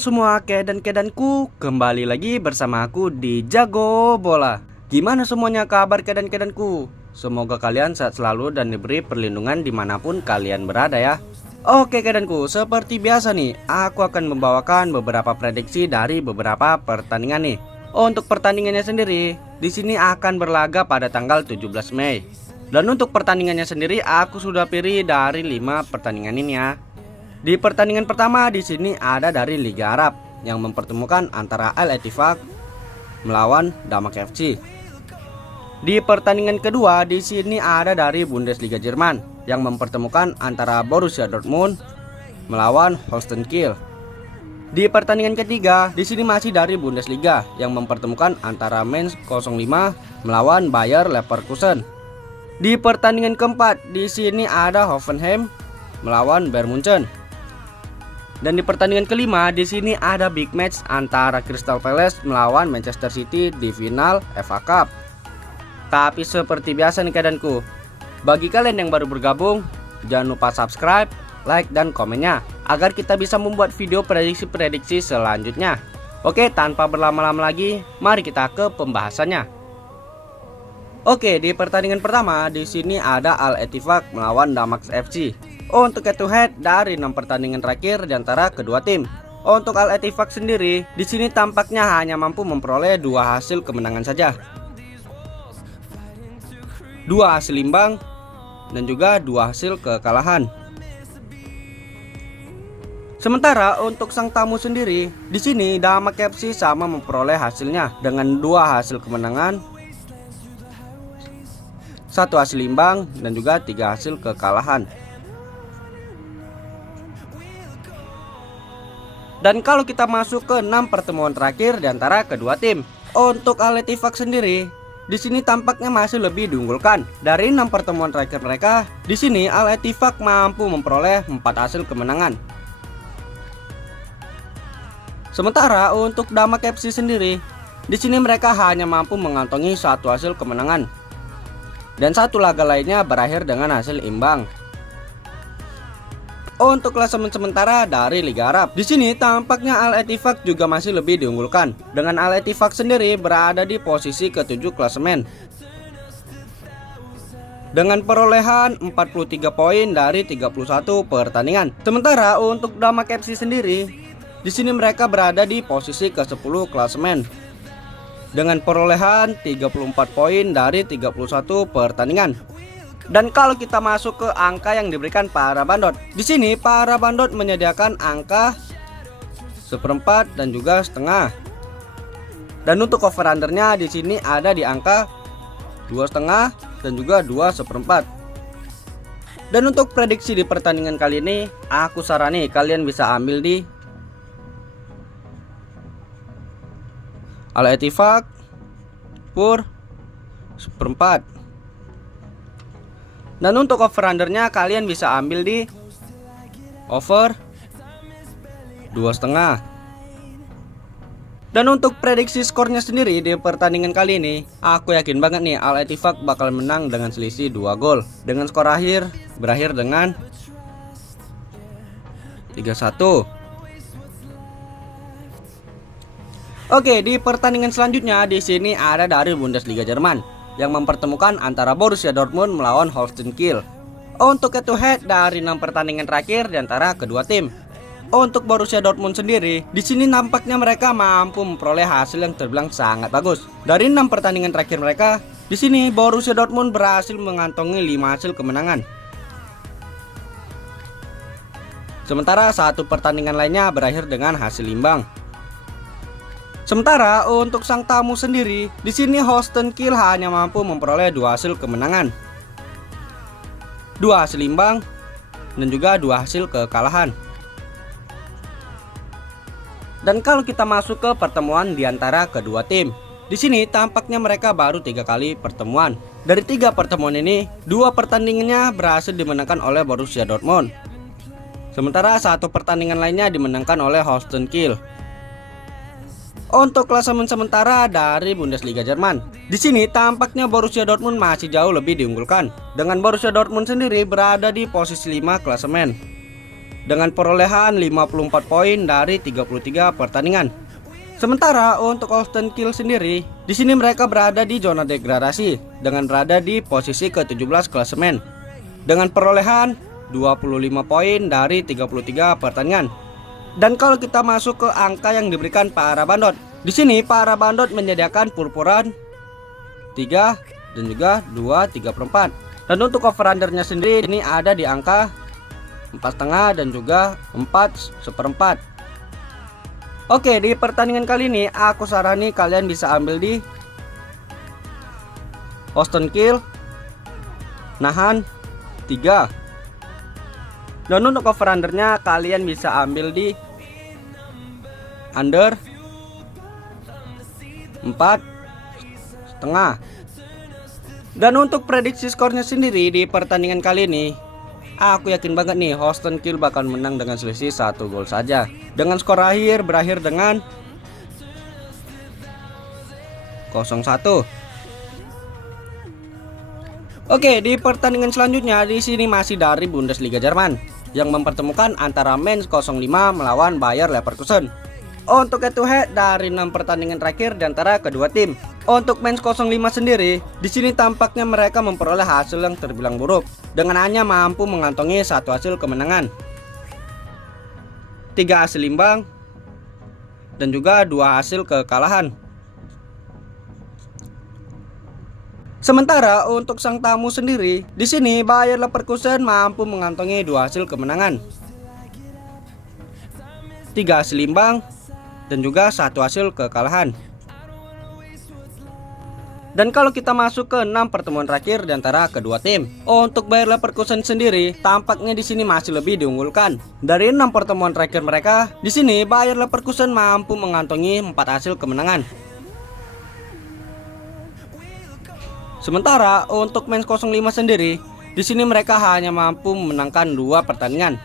semua kedan-kedanku, kembali lagi bersama aku di Jago Bola. Gimana semuanya kabar kedan-kedanku? Semoga kalian sehat selalu dan diberi perlindungan dimanapun kalian berada ya. Oke kedanku, seperti biasa nih, aku akan membawakan beberapa prediksi dari beberapa pertandingan nih. Untuk pertandingannya sendiri, di sini akan berlaga pada tanggal 17 Mei. Dan untuk pertandingannya sendiri, aku sudah pilih dari 5 pertandingan ini ya. Di pertandingan pertama di sini ada dari Liga Arab yang mempertemukan antara Al Ettifaq melawan Damak FC. Di pertandingan kedua di sini ada dari Bundesliga Jerman yang mempertemukan antara Borussia Dortmund melawan Holstein Kiel. Di pertandingan ketiga di sini masih dari Bundesliga yang mempertemukan antara Mainz 05 melawan Bayer Leverkusen. Di pertandingan keempat di sini ada Hoffenheim melawan Bayern Munchen. Dan di pertandingan kelima di sini ada big match antara Crystal Palace melawan Manchester City di final FA Cup. Tapi seperti biasa nih kedanku, bagi kalian yang baru bergabung, jangan lupa subscribe, like dan komennya agar kita bisa membuat video prediksi-prediksi selanjutnya. Oke, tanpa berlama-lama lagi, mari kita ke pembahasannya. Oke, di pertandingan pertama di sini ada Al Ettifaq melawan Damak FC. Untuk head to head dari 6 pertandingan terakhir di antara kedua tim. Untuk Al Ettifaq sendiri, di sini tampaknya hanya mampu memperoleh 2 hasil kemenangan saja. 2 hasil imbang dan juga 2 hasil kekalahan. Sementara untuk sang tamu sendiri, di sini Damak FC sama memperoleh hasilnya dengan 2 hasil kemenangan, 1 hasil imbang dan juga 3 hasil kekalahan. Dan kalau kita masuk ke 6 pertemuan terakhir di antara kedua tim, untuk Al Ettifaq sendiri, di sini tampaknya masih lebih diunggulkan. Dari 6 pertemuan terakhir mereka, di sini Al Ettifaq mampu memperoleh 4 hasil kemenangan. Sementara untuk Damak FC sendiri, di sini mereka hanya mampu mengantongi 1 hasil kemenangan. Dan 1 laga lainnya berakhir dengan hasil imbang. Untuk klasemen sementara dari Liga Arab, di sini tampaknya Al Ettifaq juga masih lebih diunggulkan, dengan Al Ettifaq sendiri berada di posisi ke-7 klasemen dengan perolehan 43 poin dari 31 pertandingan. Sementara untuk Damak FC sendiri, di sini mereka berada di posisi ke-10 klasemen dengan perolehan 34 poin dari 31 pertandingan. Dan kalau kita masuk ke angka yang diberikan para bandot, di sini para bandot menyediakan angka 1/4 dan juga setengah. Dan untuk over undernya di sini ada di angka 2,5 dan juga 2/4. Dan untuk prediksi di pertandingan kali ini, aku sarani kalian bisa ambil di Al Ettifaq per 1/4. Dan untuk over undernya kalian bisa ambil di over 2,5. Dan untuk prediksi skornya sendiri di pertandingan kali ini, aku yakin banget nih Al Ettifaq bakal menang dengan selisih 2 gol. Dengan skor akhir berakhir dengan 3-1. Oke, di pertandingan selanjutnya di sini ada dari Bundesliga Jerman yang mempertemukan antara Borussia Dortmund melawan Holstein Kiel. Untuk head to head dari 6 pertandingan terakhir di antara kedua tim. Untuk Borussia Dortmund sendiri, di sini nampaknya mereka mampu memperoleh hasil yang terbilang sangat bagus. Dari 6 pertandingan terakhir mereka, di sini Borussia Dortmund berhasil mengantongi 5 hasil kemenangan. Sementara 1 pertandingan lainnya berakhir dengan hasil imbang. Sementara untuk sang tamu sendiri, di sini Holstein Kiel hanya mampu memperoleh 2 hasil kemenangan, 2 hasil imbang dan juga 2 hasil kekalahan. Dan kalau kita masuk ke pertemuan di antara kedua tim, di sini tampaknya mereka baru 3 kali pertemuan. Dari 3 pertemuan ini, 2 pertandingannya berhasil dimenangkan oleh Borussia Dortmund. Sementara 1 pertandingan lainnya dimenangkan oleh Holstein Kiel. Untuk klasemen sementara dari Bundesliga Jerman, di sini tampaknya Borussia Dortmund masih jauh lebih diunggulkan, dengan Borussia Dortmund sendiri berada di posisi 5 klasemen dengan perolehan 54 poin dari 33 pertandingan. Sementara untuk Holstein Kiel sendiri, di sini mereka berada di zona degradasi dengan berada di posisi ke-17 klasemen dengan perolehan 25 poin dari 33 pertandingan. Dan kalau kita masuk ke angka yang diberikan para bandot, di sini para bandot menyediakan purpuran 3 dan juga 2/3/4. Dan untuk over-undernya sendiri ini ada di angka 4,5 dan juga 4/4. Oke, di pertandingan kali ini aku sarani kalian bisa ambil di Holstein Kiel nahan 3. Dan untuk over-undernya kalian bisa ambil di under 4,5. Dan untuk prediksi skornya sendiri di pertandingan kali ini, aku yakin banget nih Holstein Kiel bakal menang dengan selisih 1 gol saja. Dengan skor akhir berakhir dengan 0-1. Oke, di pertandingan selanjutnya di sini masih dari Bundesliga Jerman yang mempertemukan antara Mainz 05 melawan Bayer Leverkusen. Untuk head to head dari 6 pertandingan terakhir di antara kedua tim. Untuk Mainz 05 sendiri, di sini tampaknya mereka memperoleh hasil yang terbilang buruk dengan hanya mampu mengantongi 1 hasil kemenangan, 3 hasil imbang, dan juga 2 hasil kekalahan. Sementara untuk sang tamu sendiri, di sini Bayer Leverkusen mampu mengantongi 2 hasil kemenangan, 3 hasil imbang, dan juga 1 hasil kekalahan. Dan kalau kita masuk ke 6 pertemuan terakhir di antara kedua tim, untuk Bayer Leverkusen sendiri tampaknya di sini masih lebih diunggulkan. Dari 6 pertemuan terakhir mereka, di sini Bayer Leverkusen mampu mengantongi 4 hasil kemenangan. Sementara untuk Mainz 05 sendiri, di sini mereka hanya mampu memenangkan 2 pertandingan.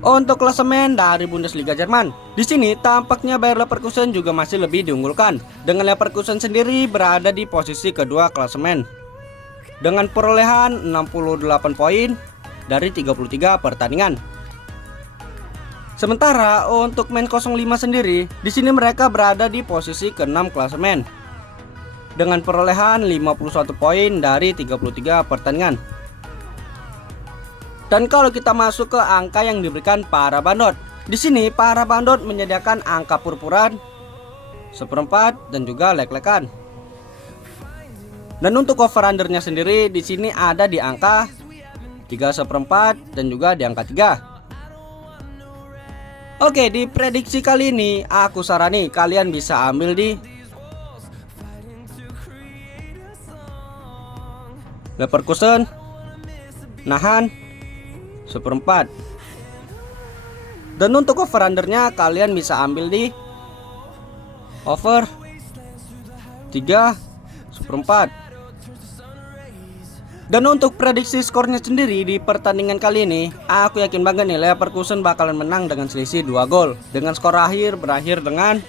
Untuk klasemen dari Bundesliga Jerman, di sini tampaknya Bayer Leverkusen juga masih lebih diunggulkan, dengan Leverkusen sendiri berada di posisi kedua klasemen dengan perolehan 68 poin dari 33 pertandingan. Sementara untuk Mainz 05 sendiri, di sini mereka berada di posisi ke-6 klasemen dengan perolehan 51 poin dari 33 pertandingan. Dan kalau kita masuk ke angka yang diberikan para bandot, di sini para bandot menyediakan angka purpuran 1/4 dan juga lek-lekan. Dan untuk over-undernya sendiri di sini ada di angka 3/4 dan juga di angka 3. Oke, di prediksi kali ini aku sarani kalian bisa ambil di Leverkusen nahan 1/4. Dan untuk over-undernya kalian bisa ambil di over 3/4. Dan untuk prediksi skornya sendiri di pertandingan kali ini, aku yakin banget nih Leverkusen bakalan menang dengan selisih 2 gol dengan skor akhir berakhir dengan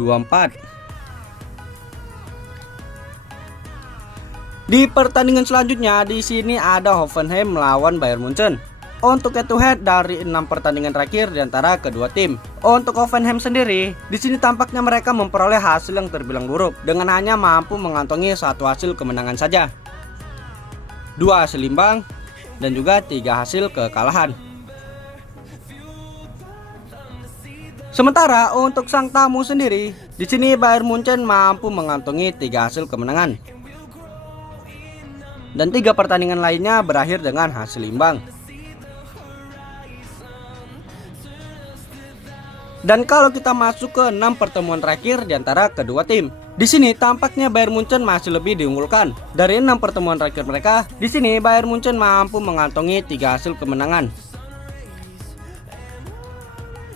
2-4. Di pertandingan selanjutnya di sini ada Hoffenheim melawan Bayern Munchen. Untuk head to head dari 6 pertandingan terakhir di antara kedua tim. Untuk Hoffenheim sendiri, di sini tampaknya mereka memperoleh hasil yang terbilang buruk dengan hanya mampu mengantongi 1 hasil kemenangan saja, 2 hasil imbang, dan juga 3 hasil kekalahan. Sementara untuk sang tamu sendiri, di sini Bayern Munchen mampu mengantongi 3 hasil kemenangan dan 3 pertandingan lainnya berakhir dengan hasil imbang. Dan kalau kita masuk ke 6 pertemuan terakhir di antara kedua tim, di sini tampaknya Bayern Munchen masih lebih diunggulkan. Dari 6 pertemuan terakhir mereka, di sini Bayern Munchen mampu mengantongi 3 hasil kemenangan.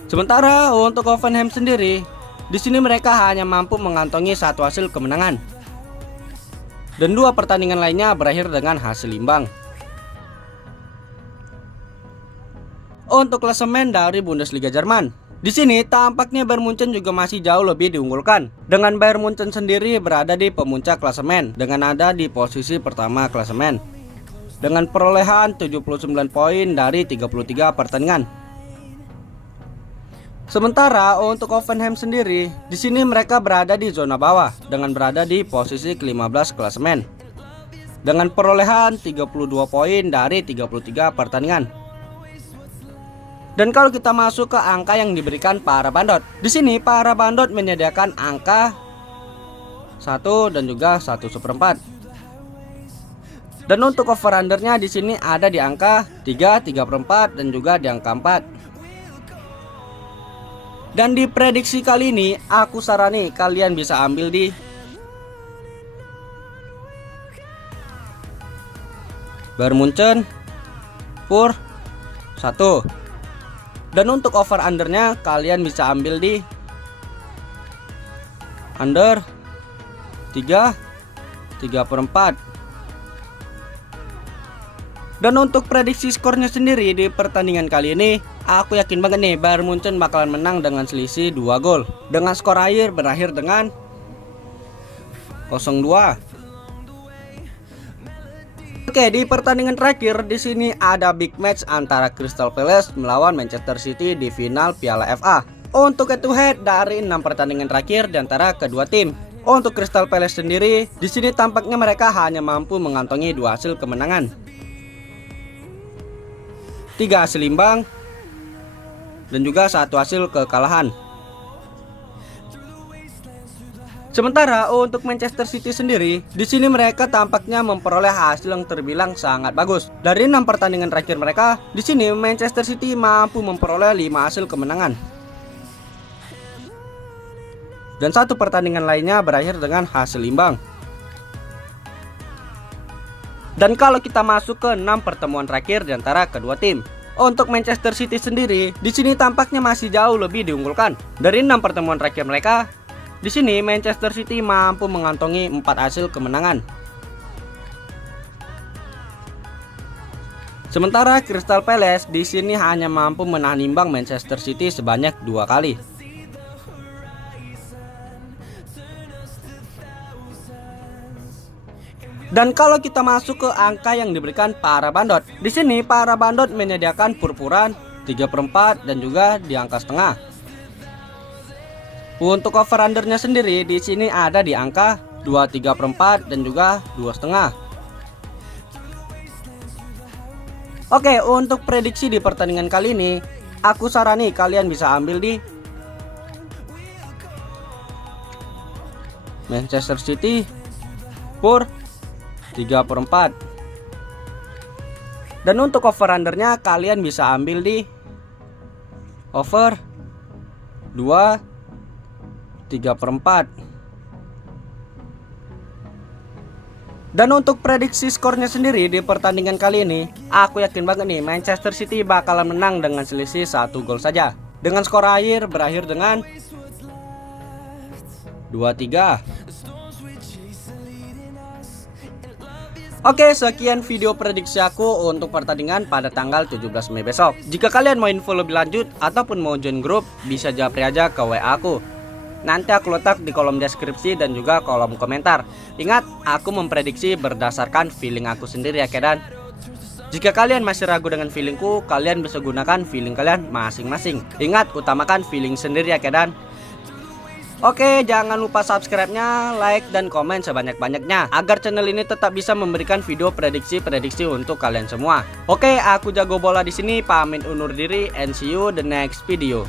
Sementara untuk Hoffenheim sendiri, di sini mereka hanya mampu mengantongi 1 hasil kemenangan dan 2 pertandingan lainnya berakhir dengan hasil imbang. Untuk klasemen dari Bundesliga Jerman, di sini tampaknya Bayern Munchen juga masih jauh lebih diunggulkan, dengan Bayern Munchen sendiri berada di pemuncak klasemen dengan ada di posisi pertama klasemen dengan perolehan 79 poin dari 33 pertandingan. Sementara untuk Hoffenheim sendiri, di sini mereka berada di zona bawah dengan berada di posisi ke-15 klasemen dengan perolehan 32 poin dari 33 pertandingan. Dan kalau kita masuk ke angka yang diberikan para bandot, di sini para bandot menyediakan angka 1 dan juga 1/4. Dan untuk over undernya di sini ada di angka 3, 3/4 dan juga di angka 4. Dan di prediksi kali ini aku sarani kalian bisa ambil di Bayern Munchen per 1. Dan untuk over undernya kalian bisa ambil di under 3, 3/4. Dan untuk prediksi skornya sendiri di pertandingan kali ini, aku yakin banget nih Bayern Munchen bakalan menang dengan selisih 2 gol. Dengan skor akhir berakhir dengan 0-2. Oke, di pertandingan terakhir di sini ada big match antara Crystal Palace melawan Manchester City di final Piala FA. Untuk head to head dari 6 pertandingan terakhir di antara kedua tim. Untuk Crystal Palace sendiri, di sini tampaknya mereka hanya mampu mengantongi 2 hasil kemenangan, 3 hasil imbang, dan juga 1 hasil kekalahan. Sementara untuk Manchester City sendiri, di sini mereka tampaknya memperoleh hasil yang terbilang sangat bagus. Dari 6 pertandingan terakhir mereka, di sini Manchester City mampu memperoleh 5 hasil kemenangan. Dan 1 pertandingan lainnya berakhir dengan hasil imbang. Dan kalau kita masuk ke 6 pertemuan terakhir di antara kedua tim, untuk Manchester City sendiri, di sini tampaknya masih jauh lebih diunggulkan. Dari 6 pertemuan terakhir mereka, di sini Manchester City mampu mengantongi 4 hasil kemenangan. Sementara Crystal Palace di sini hanya mampu menahan imbang Manchester City sebanyak 2 kali. Dan kalau kita masuk ke angka yang diberikan para bandot, di sini para bandot menyediakan purpuran 3/4 dan juga di angka setengah. Untuk over undernya sendiri di sini ada di angka 2, 3/4 dan juga 2,5. Oke, untuk prediksi di pertandingan kali ini, aku sarani kalian bisa ambil di Manchester City per 3/4. Dan untuk over undernya kalian bisa ambil di over 2, 3/4. Dan untuk prediksi skornya sendiri di pertandingan kali ini, aku yakin banget nih Manchester City bakalan menang dengan selisih 1 gol saja. Dengan skor akhir berakhir dengan 2-3. Oke, sekian video prediksi aku untuk pertandingan pada tanggal 17 Mei besok. Jika kalian mau info lebih lanjut ataupun mau join grup, bisa japri aja ke WA aku. Nanti aku letak di kolom deskripsi dan juga kolom komentar. Ingat, aku memprediksi berdasarkan feeling aku sendiri ya kedan. Jika kalian masih ragu dengan feelingku, kalian bisa gunakan feeling kalian masing-masing. Ingat, utamakan feeling sendiri ya kedan. Oke, jangan lupa subscribe-nya, like, dan komen sebanyak-banyaknya agar channel ini tetap bisa memberikan video prediksi-prediksi untuk kalian semua. Oke, aku Jago Bola di sini pamit undur diri and see you the next video.